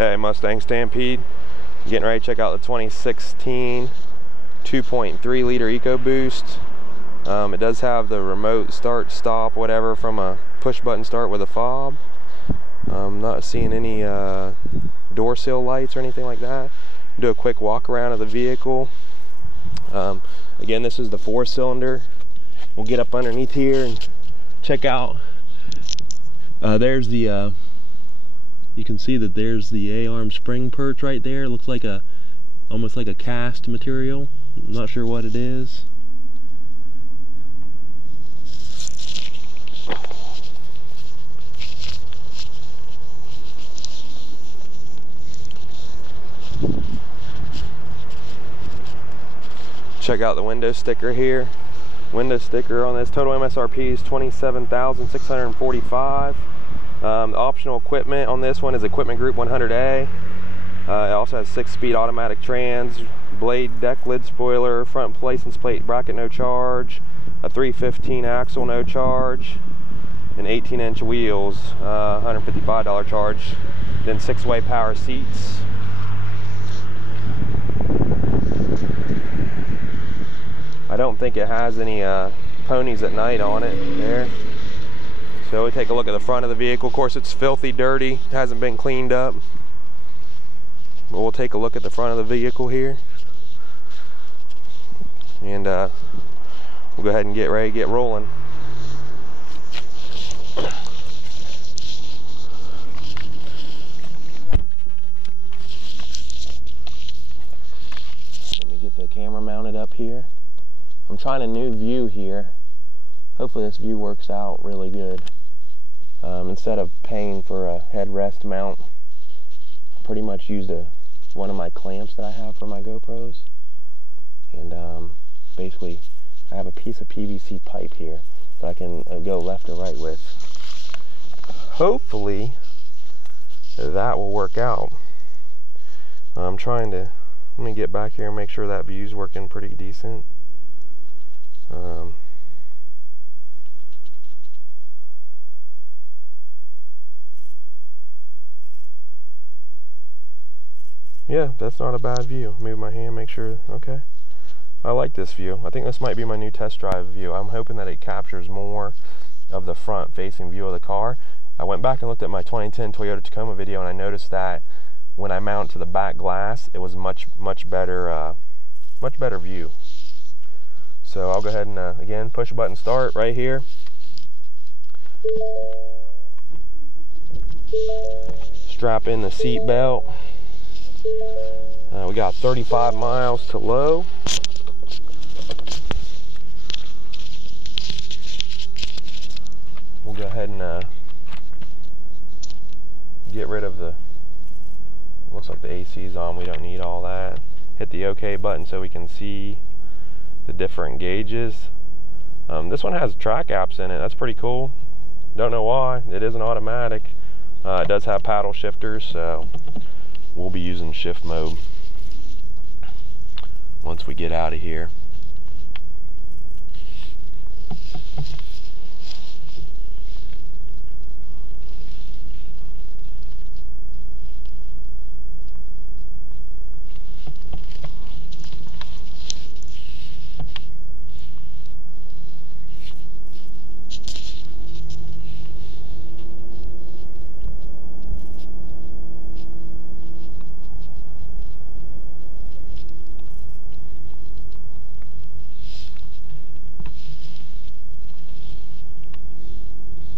Hey, Mustang Stampede. Getting ready to check out the 2016 2.3 liter EcoBoost. It does have the remote start, stop, whatever from a push button start with a fob. I'm not seeing any door sill lights or anything like that. Do a quick walk around of the vehicle. Again, this is the 4-cylinder. We'll get up underneath here and check out. There's the you can see that there's the A-arm spring perch right there. It looks like almost like a cast material. I'm not sure what it is. Check out the window sticker here. Window sticker on this. Total MSRP is $27,645. The optional equipment on this one is Equipment Group 100A. It also has 6-speed automatic trans, blade deck lid spoiler, front license plate bracket no charge, a 315 axle no charge, and 18-inch wheels, $155 charge, then 6-way power seats. I don't think it has any ponies at night on it there. So we take a look at the front of the vehicle. Of course, it's filthy dirty, hasn't been cleaned up. But we'll take a look at the front of the vehicle here. And we'll go ahead and get ready to get rolling. Let me get the camera mounted up here. I'm trying a new view here. Hopefully this view works out really good. Instead of paying for a headrest mount, I pretty much used one of my clamps that I have for my GoPros. And basically I have a piece of PVC pipe here that I can go left or right with. Hopefully that will work out. I'm trying to, let me get back here and make sure that view's working pretty decent. Yeah, that's not a bad view. Move my hand, make sure, okay. I like this view. I think this might be my new test drive view. I'm hoping that it captures more of the front facing view of the car. I went back and looked at my 2010 Toyota Tacoma video and I noticed that when I mount to the back glass, it was much better view. So I'll go ahead and again push a button start right here. Strap in the seat belt. We got 35 miles to low. We'll go ahead and get rid of the, looks like the AC's on, we don't need all that. Hit the OK button so we can see the different gauges. This one has track apps in it. That's pretty cool. Don't know why. It is an automatic. It does have paddle shifters, so we'll be using shift mode once we get out of here.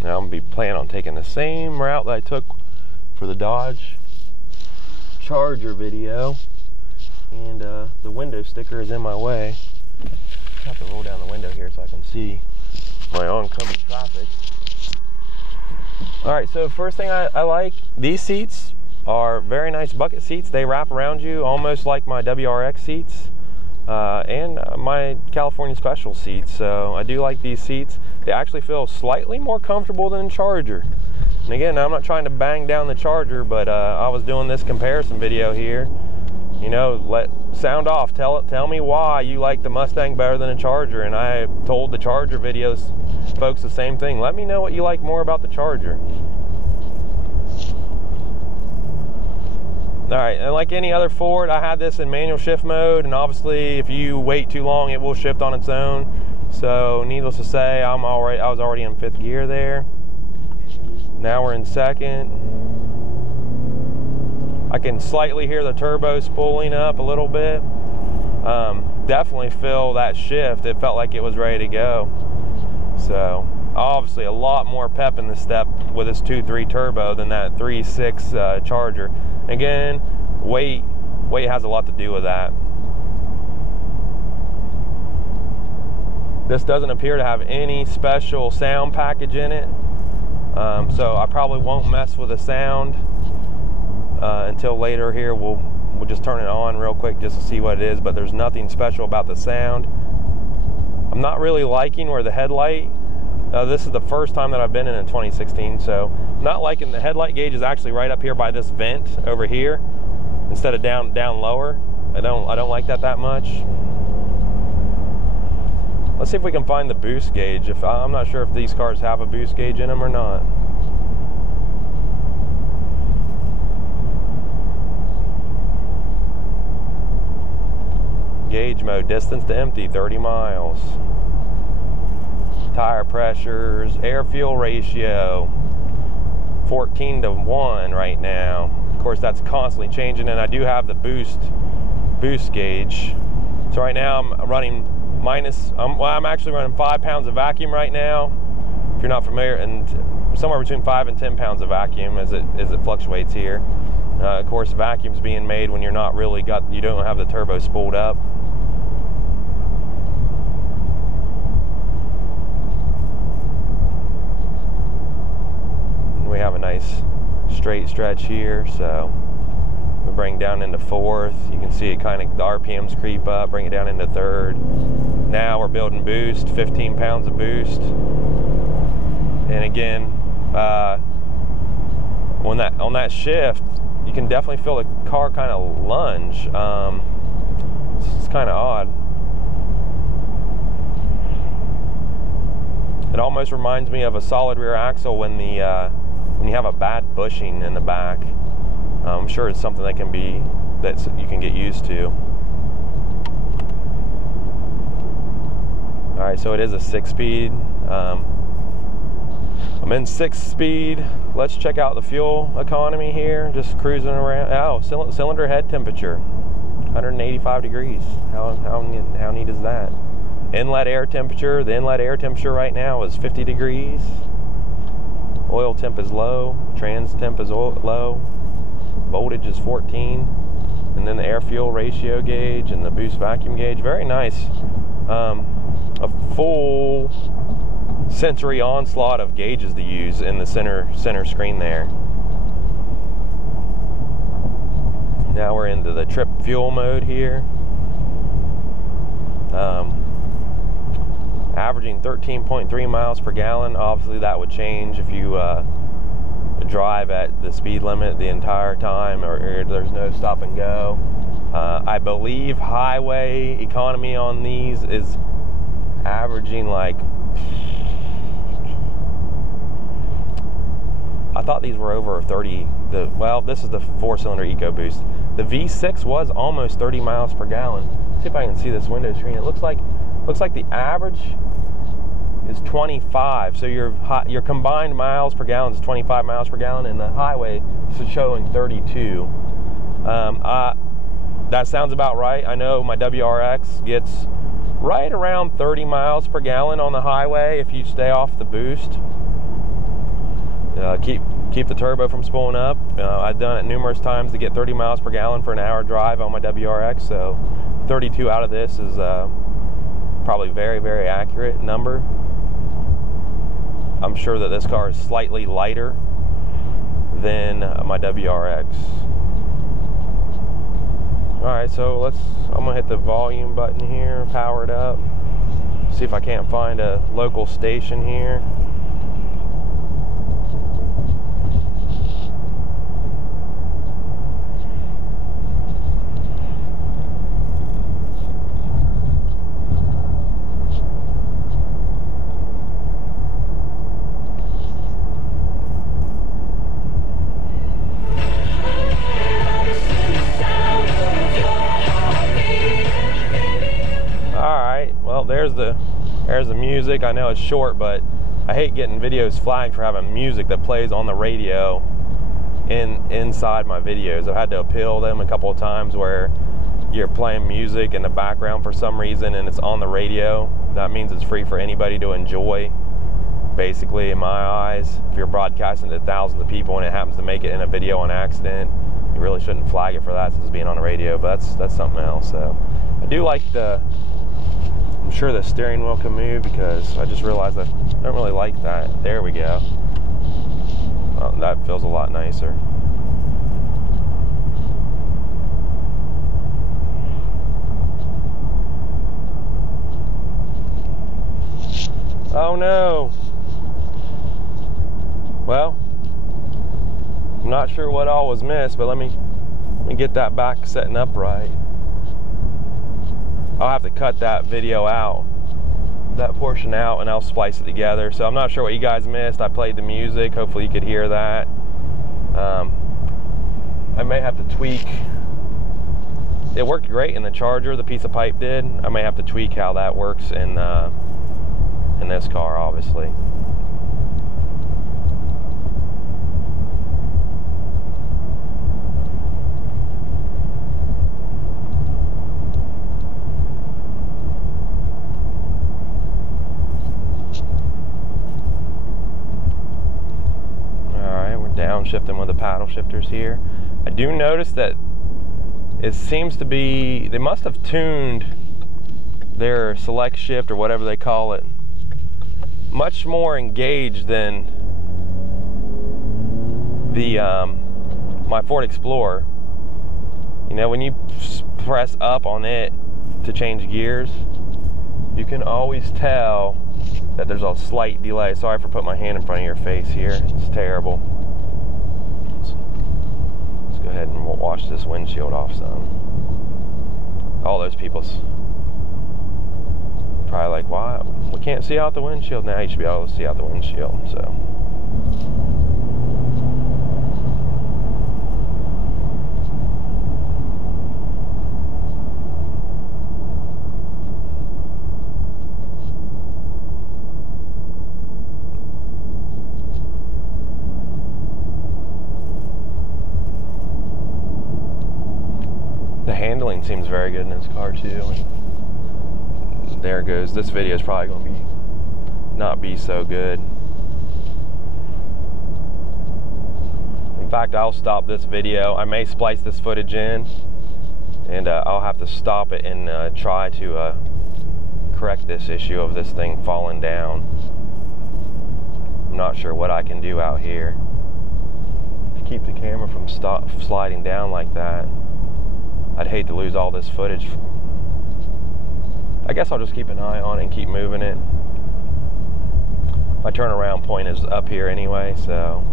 Now I'm going to be planning on taking the same route that I took for the Dodge Charger video, and the window sticker is in my way. I have to roll down the window here so I can see my oncoming traffic. Alright, so first thing I like, these seats are very nice bucket seats. They wrap around you almost like my WRX seats. And my California Special seats, so I do like these seats. They actually feel slightly more comfortable than the Charger. And again, I'm not trying to bang down the Charger, but I was doing this comparison video here. You know, sound off. Tell me why you like the Mustang better than the Charger. And I told the Charger videos folks the same thing. Let me know what you like more about the Charger. All right, and like any other Ford, I had this in manual shift mode, and obviously if you wait too long, it will shift on its own. So needless to say, I was already in 5th gear there. Now we're in 2nd. I can slightly hear the turbo spooling up a little bit. Definitely feel that shift. It felt like it was ready to go. So obviously a lot more pep in the step with this 2.3 turbo than that 3.6 Charger. Again, weight has a lot to do with that. This doesn't appear to have any special sound package in it, so I probably won't mess with the sound until later here. We'll just turn it on real quick just to see what it is, but there's nothing special about the sound. I'm not really liking where the headlight, this is the first time that I've been in a 2016, so not liking the headlight gauge is actually right up here by this vent over here instead of down lower. I don't like that much. Let's see if we can find the boost gauge. I'm not sure if these cars have a boost gauge in them or not. Gauge mode, distance to empty, 30 miles. Tire pressures, air fuel ratio, 14:1 right now. Of course, that's constantly changing, and I do have the boost gauge. So right now I'm running I'm actually running 5 pounds of vacuum right now, if you're not familiar, and somewhere between 5 and 10 pounds of vacuum as it fluctuates here. Of course, vacuum's being made when you're not really you don't have the turbo spooled up. And we have a nice straight stretch here, so we bring down into 4th. You can see it kind of, the RPMs creep up, bring it down into 3rd. Now we're building boost, 15 pounds of boost. And again, on that shift, you can definitely feel the car kind of lunge. It's kind of odd. It almost reminds me of a solid rear axle when you have a bad bushing in the back. I'm sure it's something that you can get used to. All right, so it is a 6-speed. I'm in 6-speed. Let's check out the fuel economy here. Just cruising around. Oh, cylinder head temperature, 185 degrees. How neat is that? Inlet air temperature. The inlet air temperature right now is 50 degrees. Oil temp is low. Trans temp is low. Voltage is 14. And then the air fuel ratio gauge and the boost vacuum gauge. Very nice. A full sensory onslaught of gauges to use in the center screen there. Now we're into the trip fuel mode here. Averaging 13.3 miles per gallon. Obviously that would change if you drive at the speed limit the entire time, or there's no stop and go. I believe highway economy on these is averaging like, I thought these were over 30. Well, this is the 4-cylinder EcoBoost. The V6 was almost 30 miles per gallon. Let's see if I can see this window screen. It looks like the average is 25. So your combined miles per gallon is 25 miles per gallon, and the highway is showing 32. That sounds about right. I know my WRX gets right around 30 miles per gallon on the highway if you stay off the boost. Keep the turbo from spooling up. I've done it numerous times to get 30 miles per gallon for an hour drive on my WRX, so 32 out of this is probably very, very accurate number. I'm sure that this car is slightly lighter than my WRX. Alright, so I'm gonna hit the volume button here, power it up, see if I can't find a local station here. there's the music. I know it's short, but I hate getting videos flagged for having music that plays on the radio inside my videos. I've had to appeal them a couple of times where you're playing music in the background for some reason and it's on the radio. That means it's free for anybody to enjoy. Basically, in my eyes, if you're broadcasting to thousands of people and it happens to make it in a video on accident, you really shouldn't flag it for that since it's being on the radio, but that's something else. So I do like I'm sure the steering wheel can move, because I just realized I don't really like that. There we go. Well, that feels a lot nicer. Oh no. Well, I'm not sure what all was missed, but let me get that back setting up right. I'll have to cut that video out, that portion out, and I'll splice it together. So I'm not sure what you guys missed. I played the music. Hopefully you could hear that. I may have to tweak. It worked great in the Charger, the piece of pipe did. I may have to tweak how that works in this car, obviously. Downshifting with the paddle shifters here. I do notice that it seems to be, they must have tuned their select shift or whatever they call it much more engaged than the my Ford Explorer. You know, when you press up on it to change gears, you can always tell that there's a slight delay. Sorry for putting my hand in front of your face here. It's terrible. Go ahead and we'll wash this windshield off some. All those people's probably like, why? We can't see out the windshield. Now you should be able to see out the windshield. So handling seems very good in this car too, and there goes. This video is probably going to not be so good. In fact, I'll stop this video. I may splice this footage in, and I'll have to stop it and try to correct this issue of this thing falling down. I'm not sure what I can do out here to keep the camera from sliding down like that. I'd hate to lose all this footage. I guess I'll just keep an eye on it and keep moving it. My turnaround point is up here anyway, so.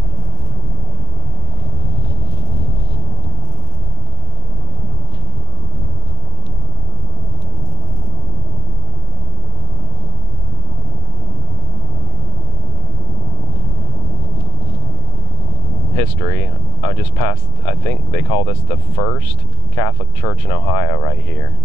History. I just passed, I think they call this the first Catholic church in Ohio right here.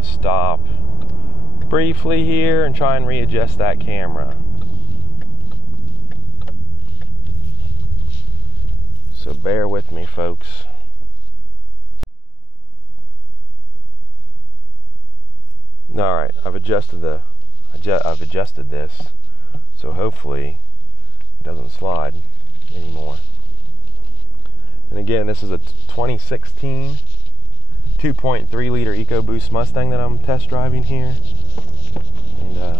Stop briefly here and try and readjust that camera. So bear with me, folks. All right, I've adjusted this, so hopefully it doesn't slide anymore. And again, this is a 2016 2.3 liter EcoBoost Mustang that I'm test driving here. And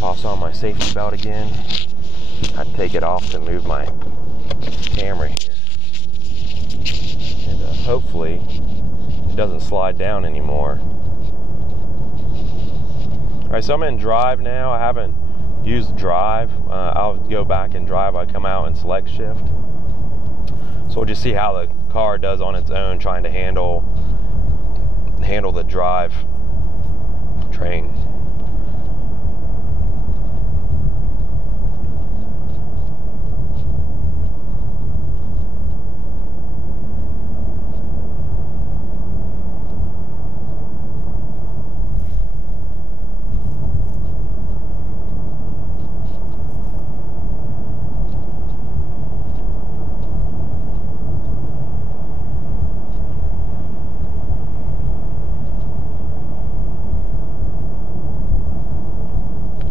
toss on my safety belt again. I'd take it off to move my camera here. hopefully it doesn't slide down anymore. Alright, so I'm in drive now. I haven't used drive. I'll go back and drive. I come out and select shift. So we'll just see how the car does on its own, trying to handle the drive train.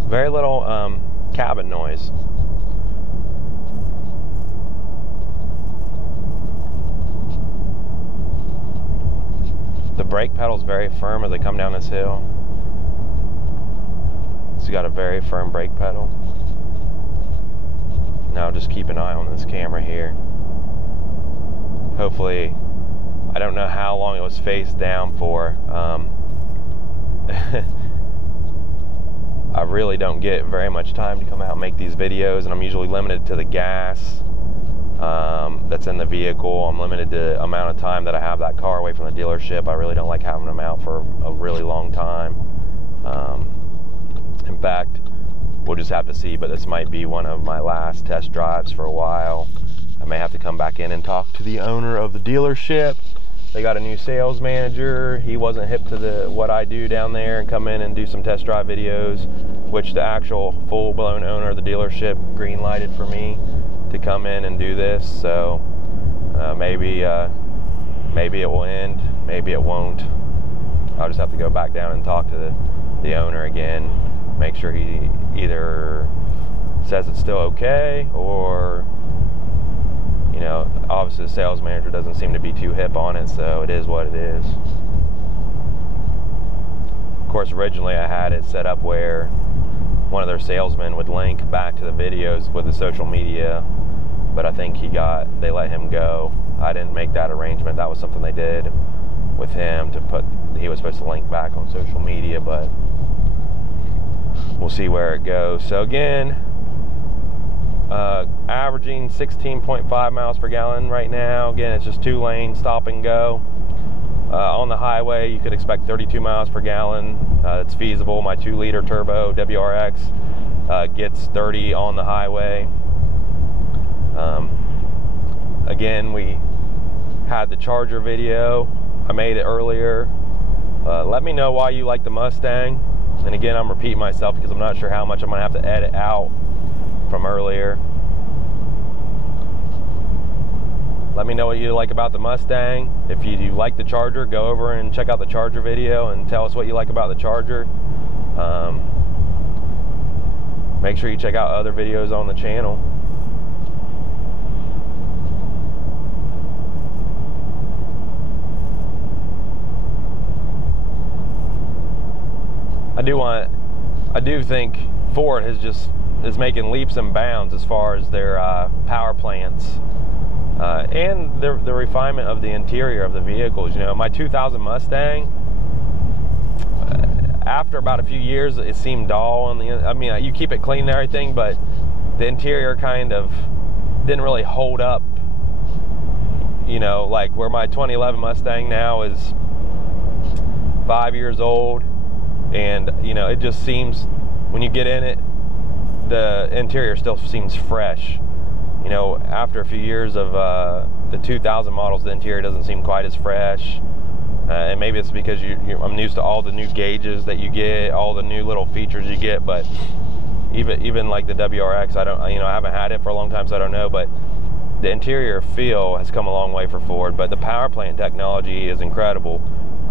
Very little cabin noise. The brake pedal is very firm as I come down this hill. It's got a very firm brake pedal. Now just keep an eye on this camera here. Hopefully, I don't know how long it was face down for. I really don't get very much time to come out and make these videos, and I'm usually limited to the gas that's in the vehicle. I'm limited to the amount of time that I have that car away from the dealership. I really don't like having them out for a really long time. In fact, we'll just have to see, but this might be one of my last test drives for a while. I may have to come back in and talk to the owner of the dealership. They got a new sales manager. He wasn't hip to what I do down there, and come in and do some test drive videos, which the actual full-blown owner of the dealership green-lighted for me to come in and do this. So maybe it will end, maybe it won't. I'll just have to go back down and talk to the owner again, make sure he either says it's still okay, or, you know, obviously the sales manager doesn't seem to be too hip on it, so it is what it is. Of course, originally I had it set up where one of their salesmen would link back to the videos with the social media, but I think they let him go. I didn't make that arrangement. That was something they did with him he was supposed to link back on social media, but we'll see where it goes. So again, averaging 16.5 miles per gallon right now. Again, it's just 2 lanes, stop and go. On the highway, you could expect 32 miles per gallon. It's feasible. My 2-liter turbo WRX gets 30 on the highway. Again, we had the Charger video. I made it earlier. Let me know why you like the Mustang. And again, I'm repeating myself because I'm not sure how much I'm going to have to edit out from earlier. Let me know what you like about the Mustang. If you like the Charger, go over and check out the Charger video and tell us what you like about the Charger. Make sure you check out other videos on the channel. I do think Ford is making leaps and bounds as far as their power plants and the refinement of the interior of the vehicles. You know, my 2000 Mustang, after about a few years, it seemed dull. I mean, you keep it clean and everything, but the interior kind of didn't really hold up. You know, like where my 2011 Mustang now is 5 years old, and you know, it just seems, when you get in it, the interior still seems fresh. You know, after a few years of the 2000 models, the interior doesn't seem quite as fresh. And maybe it's because I'm used to all the new gauges that you get, all the new little features you get. But even like the WRX, I haven't had it for a long time, so I don't know. But the interior feel has come a long way for Ford. But the power plant technology is incredible.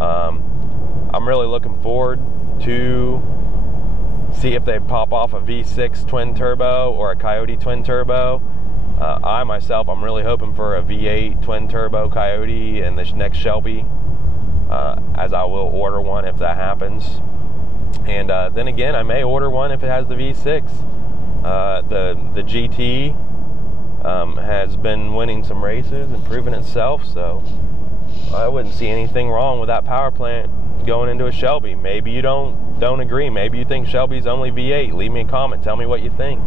I'm really looking forward to see if they pop off a V6 twin turbo or a Coyote twin turbo. I'm really hoping for a V8 twin turbo Coyote in this next Shelby, as I will order one if that happens. And then again, I may order one if it has the V6. The GT has been winning some races and proving itself, so I wouldn't see anything wrong with that power plant going into a Shelby. Maybe you don't agree. Maybe you think Shelby's only V8. Leave me a comment. Tell me what you think.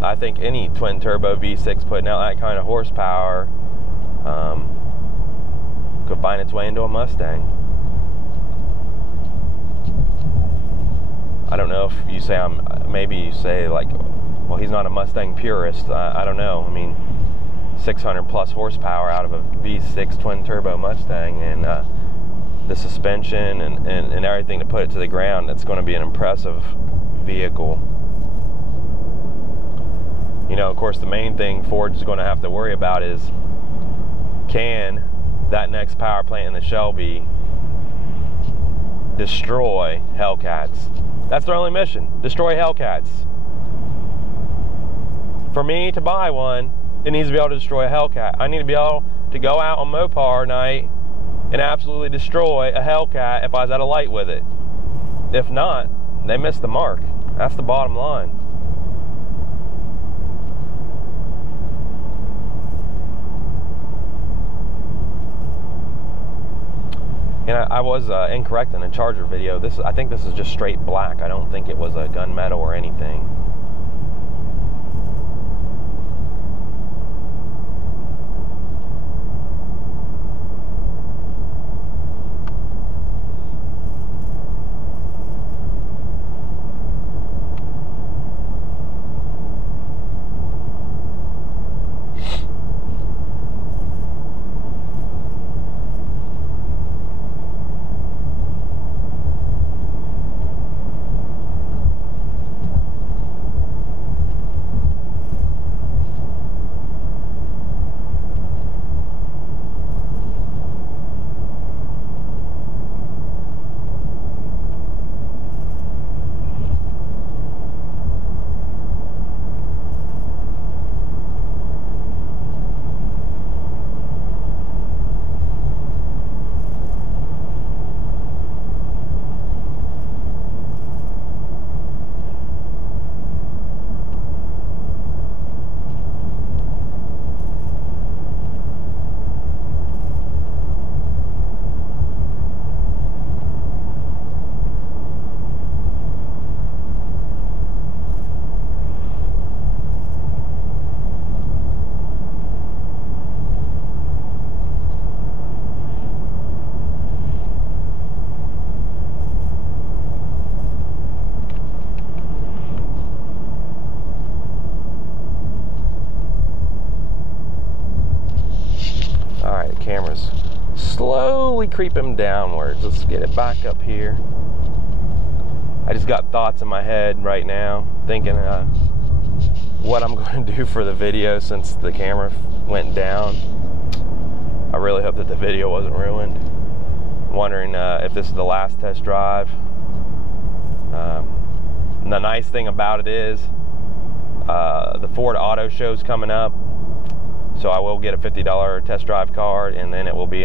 I think any twin turbo V6 putting out that kind of horsepower could find its way into a Mustang. I don't know if you say maybe you say like, well, he's not a Mustang purist. I don't know. I mean, 600 plus horsepower out of a V6 twin turbo Mustang, and the suspension and everything to put it to the ground, it's going to be an impressive vehicle. You know, of course, the main thing Ford's going to have to worry about is, can that next power plant in the Shelby destroy Hellcats? That's their only mission, destroy Hellcats. For me to buy one, it needs to be able to destroy a Hellcat. I need to be able to go out on Mopar night and absolutely destroy a Hellcat if I was at a light with it. If not, they missed the mark. That's the bottom line. And I was incorrect in the Charger video. I think this is just straight black. I don't think it was a gunmetal or anything. Camera's slowly creeping downwards. Let's get it back up here. I just got thoughts in my head right now, thinking what I'm going to do for the video since the camera went down. I really hope that the video wasn't ruined. I'm wondering if this is the last test drive. And the nice thing about it is the Ford Auto Show's coming up. So I will get a $50 test drive card, and then it will be,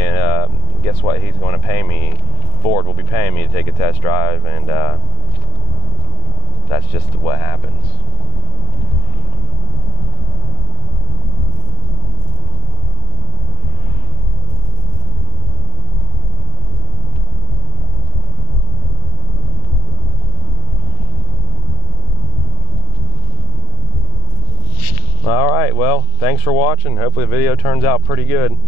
guess what, he's going to pay me, Ford will be paying me to take a test drive, and that's just what happens. All right, well, thanks for watching. Hopefully the video turns out pretty good.